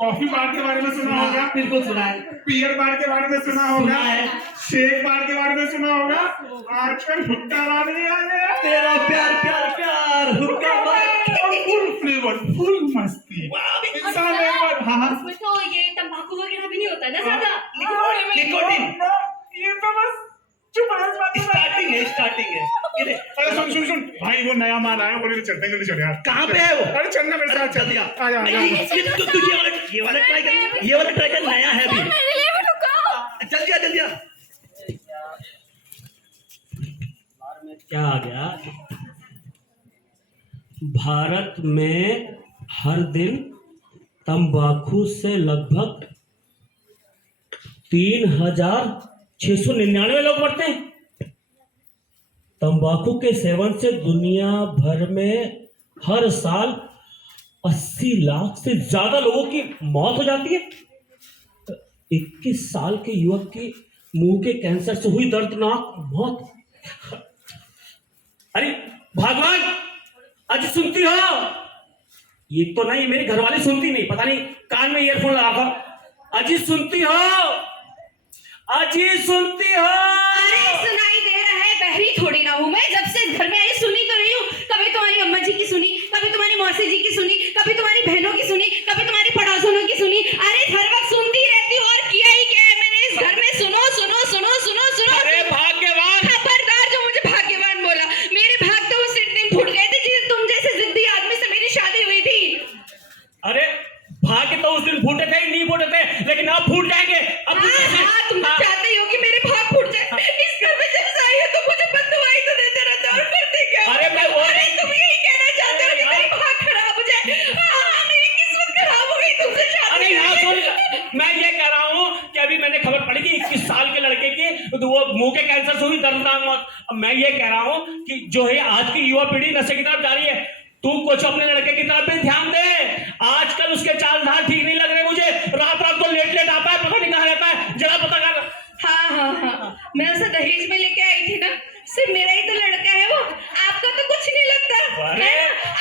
Coffee बार के बारे में सुना होगा, बिल्कुल सुना है। पियर बार के बारे में सुना होगा, शेक बार के बारे में सुना होगा। आजकल हुक्का बार भी आ गया। तेरा प्यार प्यार प्यार हुक्का बार, फुल फ्लेवर, फुल मस्ती। इंसान एक बार हाँ उसमें तो ये तंबाकू वगैरह भी नहीं होता ना ज्यादा, निकोटीन ये तो बस स्टार्टिंग है, स्टार्टिंग है। अरे सुन सुन सुन भाई, वो नया माल आया, वो लेने चलते हैं, चल यार। कहाँ पे है वो? अरे चलना मेरे साथ, चल जल्दी आ। आ जा। तू ये वाला ट्राई कर, ये वाला ट्राई कर, नया है अभी। मेरे लिए भी रुको। जल्दी आ, जल्दी आ। क्या आ गया? भारत में हर दिन तंबाकू से लगभग 3,699 लोग मरते हैं। तंबाकू के सेवन से दुनिया भर में हर साल 80 लाख से ज्यादा लोगों की मौत हो जाती है। 21 साल के युवक की मुंह के कैंसर से हुई दर्दनाक मौत। अरे भगवान, आज सुनती हो? ये तो नहीं, मेरे घर वाले सुनती नहीं, पता नहीं कान में ईयरफोन लगा कर। अजी सुनती हो? अजी सुनती हो? अरे सुनाई दे रहा है, बहरी थोड़ी ना हूँ मैं। जब से घर में आई सुनी तो रही हूँ। कभी तुम्हारी अम्मा जी की सुनी, कभी तुम्हारी मौसी जी की सुनी, कभी तुम्हारी बहनों की सुनी, कभी तुम्हारी पड़ोसनों की सुनी। अरे हर वक्त सुनती रहती हूँ, और किया ही क्या है मैंने इस घर में? सुनो सुनो सुनो सुनो सुनो। अरे भाग्यवान! खबरदार जो मुझे भाग्यवान बोला। मेरे भाग तो उस दिन फूट गए थे जिस तुम जैसे जिद्दी आदमी से मेरी शादी हुई थी। अरे भाग्य तो उस दिन फूटे थे, नहीं फूटे थे, लेकिन अब फूट जाएंगे। अब तुम चाहते हो कि मेरे भाग फूट जाए। इस घर में जब से आई हो तो मुझे बददुआई तो देते रहते हो, और करते क्या हो? अरे मैं वो अरे तुम यही कहना चाहते हो कि मेरी भाग खराब हो जाए? मेरी किस्मत खराब हो गई तुमसे शादी अरे यहाँ करके। सुन, मैं ये कह रहा हूँ कि अभी मैंने खबर पड़ी कि 21 साल के लड़के की तो वो मुंह के कैंसर से हुई दर्दनाक मौत। अब मैं ये कह रहा हूँ कि जो है आज की युवा पीढ़ी नशे की तरफ जा रही है, तू कुछ अपने लड़के की तरफ भी ध्यान दे। आजकल उसके चाल ढाल ठीक नहीं लग रहे मुझे। रात रात को लेट लेट आता है, पता नहीं कहाँ रहता है, जरा पता कर। हाँ, मैं उसे दहेज में लेके आई थी ना। सिर्फ मेरा ही तो लड़का है वो, आपका तो कुछ नहीं लगता है ना?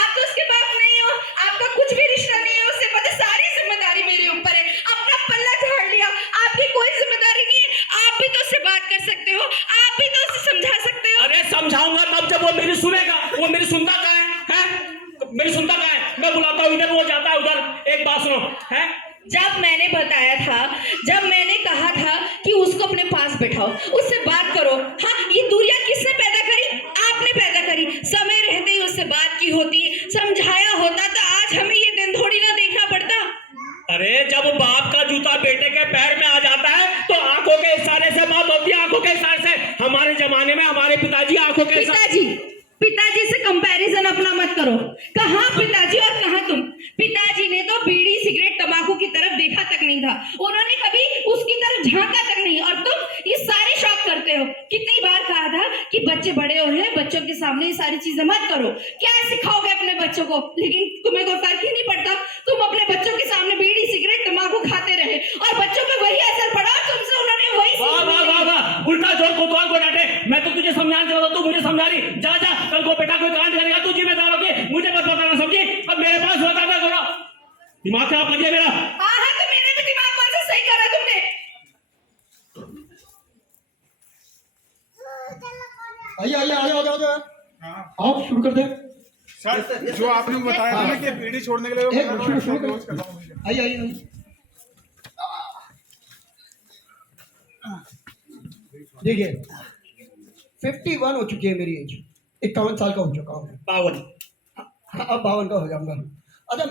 आप तो उसके बाप नहीं हो, आपका कुछ भी रिश्ता नहीं है उससे। पता, सारी जिम्मेदारी मेरे ऊपर है। अपना पल्ला झाड़ लिया, आपकी कोई जिम्मेदारी नहीं है। आप भी तो उससे बात कर सकते हो, आप भी तो उसे समझा सकते हो। अरे समझाऊंगा तब जब वो मेरी सुनेगा। वो मेरी सुनता कहाँ है? मेरी सुनता कहाँ है? मैं बुलाता हूँ इधर, वो जाता है उधर। एक बात सुनो है, जब मैंने बताया था, जब मैंने कहा था कि उसको अपने पास बैठाओ, उससे बात करो। हाँ, ये दूरियां किसने पैदा करी? आपने पैदा करी। समय रहते ही उससे बात की होती, समझाया होता तो आज हमें ये दिन थोड़ी ना देखना पड़ता। अरे जब बाप का जूता बेटे के पैर में आ जाता है तो आंखों के इशारे से बात होती है, आंखों के इशारे से। हमारे जमाने में हमारे पिताजी आंखों के पिताजी से कंपैरिजन अपना मत करो। कहाँ पिताजी और कहाँ तुम? पिताजी ने तो बीड़ी सिगरेट तंबाकू की तरफ देखा तक नहीं था, उन्होंने कभी उसकी तरफ झांका तक नहीं। और तुम ये सारे शौक करते हो। कितनी बार कहा था कि बच्चे बड़े हो रहे हैं, बच्चों के सामने ये सारी चीजें मत करो। क्या सिखाओगे अपने बच्चों को? लेकिन तुम्हें कोई फर्क ही नहीं पड़ता। तुम अपने बच्चों के सामने बीड़ी सिगरेट तंबाकू खाते रहे, और बच्चों पे वही असर पड़ा, और तुमसे उन्होंने वही वाह वाह वाह वाह, उल्टा जोर कोतवाल को डांटे। मैं तो तुझे समझाने चला था, तू मुझे समझा रही। जा जा, कल को बेटा कोई कांड करेगा तू जिम्मेदार होगी, मुझे मत बताना, समझी? अब मेरे पास बताना करो। दिमाग खराब कर दिया मेरा। हाँ, तो मेरे भी दिमाग कौन सा सही करा तुमने? आइए आइए आइए आ जाओ। हाँ आप शुरू कर दे। सर, जो आपने बताया था ना कि बीड़ी छोड़ने के लिए वो मैं शुरू शुरू रोज करता हूँ। कर। आइए आइए आइए। देखिए 51 हो चुकी है मेरी एज, 51 साल का हो चुका हूँ। 52। अब 52 का हो जाऊंगा। अच्छा,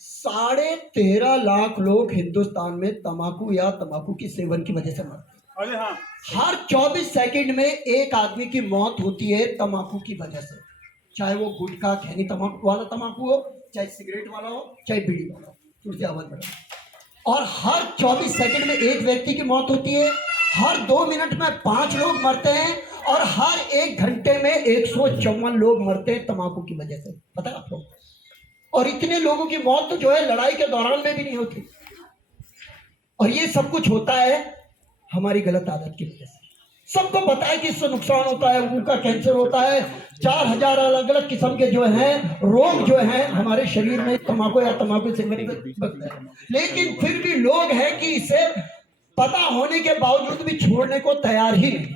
13.5 लाख लोग हिंदुस्तान में तंबाकू या तंबाकू की सेवन की वजह से मरते हैं। अरे हाँ, हर 24 सेकंड में एक आदमी की मौत होती है तंबाकू की वजह से। चाहे वो गुटखा खैनी तंबाकू वाला तंबाकू हो, चाहे सिगरेट वाला हो, चाहे बीड़ी वाला हो। तुझे आवाज बढ़ा। और हर 24 सेकंड में एक व्यक्ति की मौत होती है, हर 2 मिनट में 5 लोग मरते हैं, और हर 1 घंटे में 154 लोग मरते हैं तंबाकू की वजह से। पता है आप लोग? और इतने लोगों की मौत तो जो है लड़ाई के दौरान में भी नहीं होती। और ये सब कुछ होता है हमारी गलत आदत की वजह से। सबको पता है कि इससे नुकसान होता है, मुंह का कैंसर होता है, 4000 अलग अलग किस्म के जो हैं रोग जो हैं हमारे शरीर में तंबाकू या तंबाकू से बनते हैं। लेकिन फिर भी लोग हैं कि इसे पता होने के बावजूद भी छोड़ने को तैयार ही नहीं।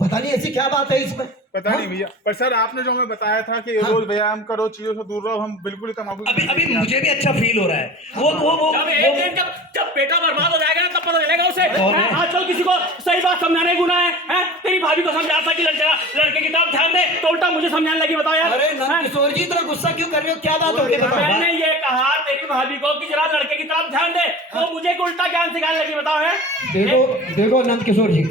पता नहीं ऐसी क्या बात है इसमें। पता नहीं भैया, पर सर आपने जो हमें बताया था कि रोज व्यायाम करो, चीजों से दूर रहो, हम बिल्कुल ही तंबाकू अभी मुझे भी अच्छा फील हो रहा है। वो जब एक दिन जब बेटा बर्बाद हो जाएगा ना तब पता चलेगा उसे। आजकल किसी को सही बात समझाने गुनाह है? तेरी भाभी को समझा था कि लड़के की तरफ ध्यान दे, तो उल्टा मुझे समझाने लगी। बताओ यार। अरे नंदकिशोर जी इतना गुस्सा क्यों कर रहे हो, क्या बात हो गई बताओ। मैंने ये कहा तेरी भाभी को कि जरा लड़के की तरफ ध्यान दे, तो मुझे उल्टा ज्ञान सिखाने लगी। बताओ है। देखो नंदकिशोर जी,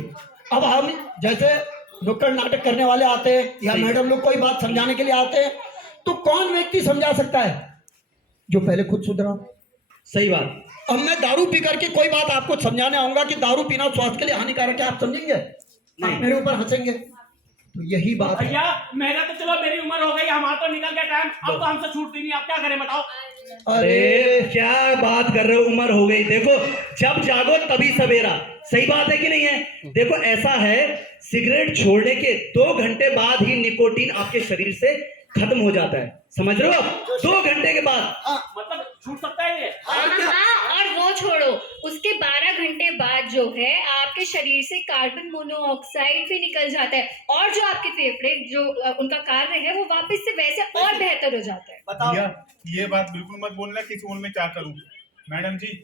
अब हम जैसे नुक्कड़ नाटक करने वाले आते हैं या मैडम लोग कोई बात समझाने के लिए आते हैं, तो कौन व्यक्ति समझा सकता है? जो पहले खुद सुधरा। सही बात। अब मैं दारू पी करके कोई बात आपको समझाने आऊंगा कि दारू पीना स्वास्थ्य के लिए हानिकारक है, आप समझेंगे? आप मेरे ऊपर हंसेंगे? तो यही बात है। भैया मेरा तो चलो मेरी उम्र हो गई, हमारा तो निकल गया टाइम, अब तो हमसे छूटती नहीं। आप क्या करें बताओ। अरे क्या बात कर रहे हो, उम्र हो गई। देखो जब जागो तभी सवेरा, सही बात है कि नहीं है? देखो ऐसा है, सिगरेट छोड़ने के 2 घंटे बाद ही निकोटीन आपके शरीर से खत्म हो जाता है, समझ रहे हो आप? 2 घंटे के बाद मतलब छूट सकता है ये? हाँ, और वो छोड़ो, उसके 12 घंटे बाद जो है आपके शरीर से कार्बन मोनोऑक्साइड भी निकल जाता है, और जो आपके फेफड़े जो उनका कार्य है वो वापस से वैसे और बेहतर हो जाता है। भैया ये बात बिल्कुल मत बोलना कि इस उम्र में क्या करूं। मैडम जी,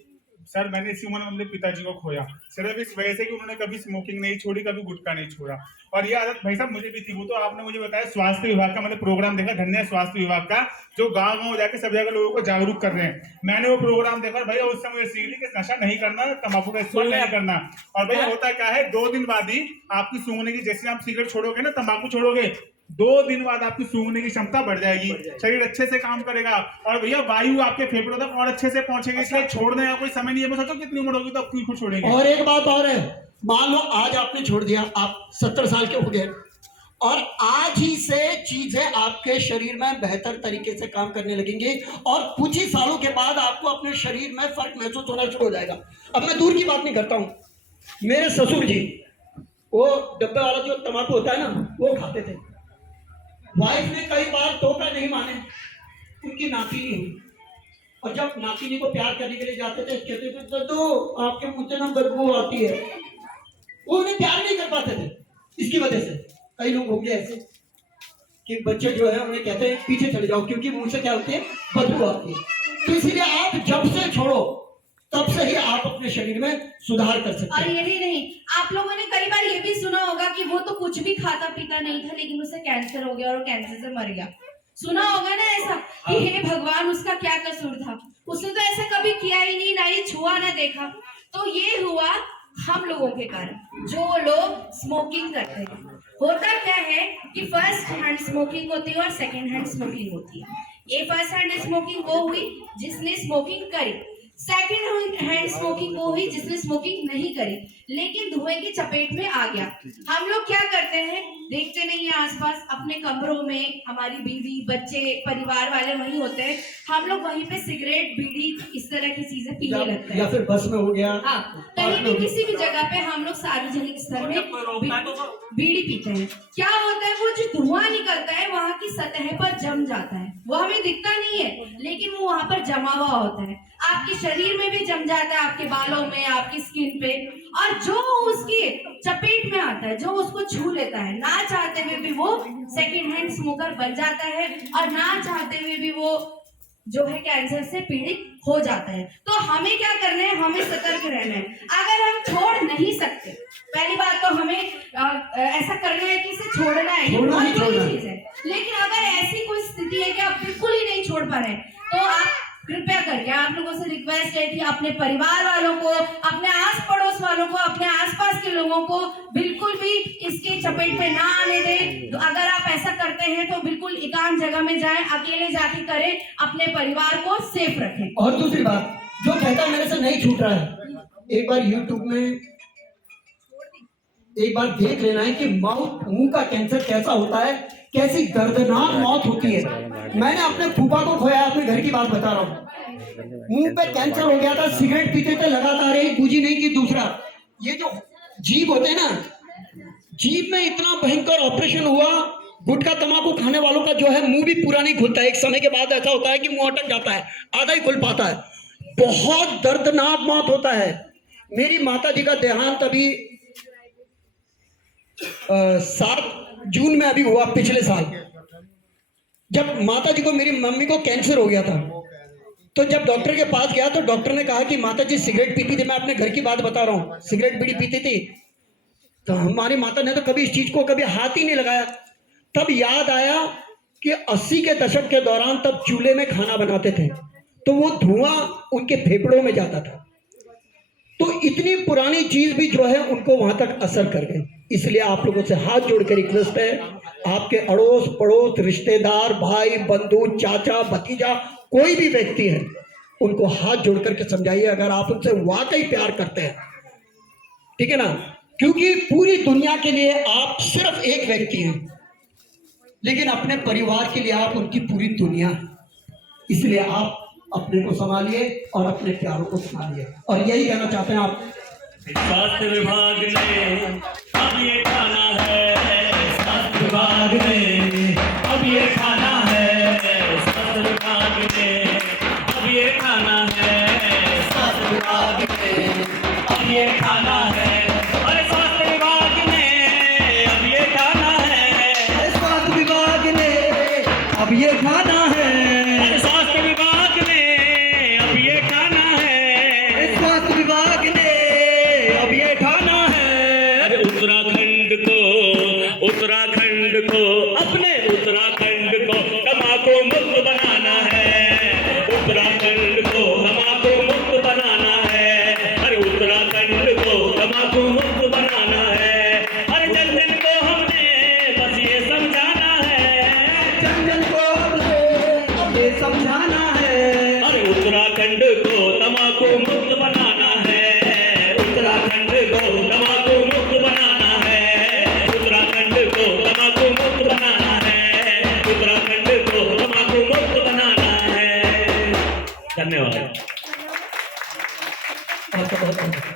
सर मैंने इसी उम्र में अपने पिताजी को खोया, सिर्फ इस वजह से कि उन्होंने कभी स्मोकिंग नहीं छोड़ी, कभी गुटखा नहीं छोड़ा। और ये आदत भाई साहब मुझे भी थी। वो तो आपने मुझे बताया स्वास्थ्य विभाग का, मैंने प्रोग्राम देखा, धन्य स्वास्थ्य विभाग का, जो गाँव गाँव जाके सब जगह लोगों को जागरूक कर रहे हैं। मैंने वो प्रोग्राम देखा और भैया उस समय सीख ली कि नशा नहीं करना, तंबाकू का इस्तेमाल नहीं करना। और भैया होता क्या है, 2 दिन बाद ही आपकी सूंघने की, जैसे आप सिगरेट छोड़ोगे ना, तंबाकू छोड़ोगे, 2 दिन बाद आपकी सूंघने की क्षमता बढ़ जाएगी, शरीर अच्छे से काम करेगा, और भैया वायु आपके फेफड़ों तक और अच्छे से पहुंचेगी। इसलिए छोड़ने का कोई समय नहीं है। सोचो कितनी उम्र होगी तो अब क्यों छोड़ेंगे। और एक बात और है, मान लो आज आपने छोड़ दिया, आप 70 साल के हो गए, और आज ही से चीजें आपके शरीर में बेहतर तरीके से काम करने लगेंगी, और कुछ ही सालों के बाद आपको अपने शरीर में फर्क महसूस होना शुरू हो जाएगा। अब मैं दूर की बात नहीं करता हूँ, मेरे ससुर जी वो डब्बे वाला जो तंबाकू होता है ना, वो खाते थे। वाइफ ने कई बार टोका, नहीं माने, उनकी नातिनी हुई, और जब नातिनी को प्यार करने के लिए जाते थे, कहते थे दद्दू आपके मुंह से ना बदबू आती है। वो उन्हें प्यार नहीं कर पाते थे। इसकी वजह से कई लोग होंगे ऐसे कि बच्चे जो है उन्हें कहते हैं पीछे चले जाओ, क्योंकि मुंह से क्या होती है, बदबू आती है। तो इसीलिए आप जब से छोड़ो तब से ही आप अपने शरीर में सुधार कर सकते और हैं। यही नहीं, आप लोगों ने कई बार ये भी सुना होगा कि वो तो कुछ भी खाता पीता नहीं था, लेकिन उसे कैंसर हो गया और कैंसर से मर गया। सुना होगा ना ऐसा कि हे भगवान उसका क्या कसूर था, उसने तो ऐसा कभी किया ही नहीं, ना ही छुआ ना देखा। तो ये हुआ हम लोगों के कारण, जो लोग स्मोकिंग करते हैं। होता क्या है कि फर्स्ट हैंड स्मोकिंग होती है और सेकेंड हैंड स्मोकिंग होती है। ये फर्स्ट हैंड स्मोकिंग वो हुई जिसने स्मोकिंग करी, सेकेंड हैंड स्मोकिंग वो हुई जिसने स्मोकिंग नहीं करी, लेकिन धुएं की चपेट में आ गया। हम लोग क्या करते हैं, देखते नहीं है आसपास, अपने कमरों में हमारी बीवी बच्चे परिवार वाले वहीं होते हैं, हम लोग वहीं पे सिगरेट बीड़ी इस तरह की चीजें पीने लगते हैं, या फिर बस में हो गया, हाँ कहीं भी किसी भी जगह पे हम लोग सार्वजनिक स्थल में बीड़ी पीते हैं। क्या होता है, वो जो धुआं निकलता है वहां की सतह पर जम जाता है, वो हमें दिखता नहीं है, लेकिन वो वहां पर जमा हुआ होता है, आपके शरीर में भी जम जाता है, आपके बालों में, आपकी स्किन पे, और जो उसकी चपेट में आता है, जो उसको छू लेता है, ना चाहते हुए भी वो सेकेंड हैंड स्मोकर बन जाता है, और ना चाहते हुए भी वो जो है कैंसर से पीड़ित हो जाता है। तो हमें क्या करना है, हमें सतर्क रहना है। अगर हम छोड़ नहीं सकते, पहली बात तो हमें ऐसा करना है कि इसे छोड़ना है, ये बहुत बड़ी चीज है। लेकिन अगर ऐसी कोई स्थिति है कि आप बिल्कुल ही नहीं छोड़ पा रहे, तो आप कृपया करके, आप लोगों से रिक्वेस्ट है कि अपने परिवार वालों को, अपने आस पड़ोस वालों को, अपने आसपास के लोगों को बिल्कुल भी इसके चपेट में ना आने दें। तो अगर आप ऐसा करते हैं तो बिल्कुल एकांत जगह में जाएं, अकेले जाके करें, अपने परिवार को सेफ रखें। और दूसरी बात, जो कहता है मेरे से नहीं छूट रहा है, एक बार YouTube में एक बार देख लेना है कि मुंह का कैंसर कैसा होता है, कैसी दर्दनाक मौत होती है। मैंने अपने फूफा को खोया, अपने घर की बात बता रहा हूँ। मुंह पे कैंसर हो गया था, सिगरेट पीते थे लगातार, एक बूझी नहीं की दूसरा। ये जो जीभ होते हैं ना, जीभ में इतना भयंकर ऑपरेशन हुआ, गुटखा तंबाकू खाने वालों का जो है मुंह भी पूरा नहीं खुलता है। एक समय के बाद ऐसा होता है कि मुंह अटक जाता है, आधा ही खुल पाता है। बहुत दर्दनाक मौत होता है। मेरी माता जी का देहांत अभी 7 जून में अभी हुआ, पिछले साल। जब माता जी को, मेरी मम्मी को कैंसर हो गया था, तो जब डॉक्टर के पास गया तो डॉक्टर ने कहा कि माता जी सिगरेट पीती थी। मैं अपने घर की बात बता रहा हूँ, सिगरेट बीड़ी पीती थी। तो हमारी माता ने तो कभी इस चीज को कभी हाथ ही नहीं लगाया। तब याद आया कि 80 के दशक के दौरान तब चूल्हे में खाना बनाते थे, तो वो धुआं उनके फेफड़ों में जाता था। तो इतनी पुरानी चीज भी जो है उनको वहां तक असर कर गई। इसलिए आप लोगों से हाथ जोड़कर रिक्वेस्ट है, आपके अड़ोस पड़ोस, रिश्तेदार, भाई बंधु, चाचा भतीजा, कोई भी व्यक्ति है, उनको हाथ जोड़ करके समझाइए, अगर आप उनसे वाकई प्यार करते हैं, ठीक है ना। क्योंकि पूरी दुनिया के लिए आप सिर्फ एक व्यक्ति हैं, लेकिन अपने परिवार के लिए आप उनकी पूरी दुनिया हैं। इसलिए आप अपने को संभालिए और अपने प्यारों को संभालिए। और यही कहना चाहते हैं आप। स्वास्थ्य विभाग ने अब ये खाना है, स्वास्थ्य विभाग ने अब ये खाना है, स्वास्थ्य विभाग ने अब ये खाना है, स्वास्थ्य विभाग ने अब ये खाना है, अरे स्वास्थ्य विभाग ने अब ये खाना है, स्वास्थ्य विभाग ने अब ये खाना है, अरे स्वास्थ्य विभाग ने अब ये खाना है, स्वास्थ्य विभाग ने अब ये खाना है। अरे उत्तराखंड को अपने उत्तराखंड को तंबाकू मुक्त बनाना है, उत्तराखंड को तंबाकू मुक्त बनाना है, अरे उत्तराखंड को तंबाकू मुक्त बनाना है, अरे जन जन को हमने बस ये समझाना है, जन जन को हमने ये समझाना है, अरे उत्तराखंड को तंबाकू मुक्त बनाना है, उत्तराखंड को तंबाकू मुक्त बनाना है, उत्तराखंड को तंबाकू मुक्त बनाना है, उत्तराखंड को तंबाकू मुक्त बनाना है। धन्यवाद। आपका बहुत धन्यवाद।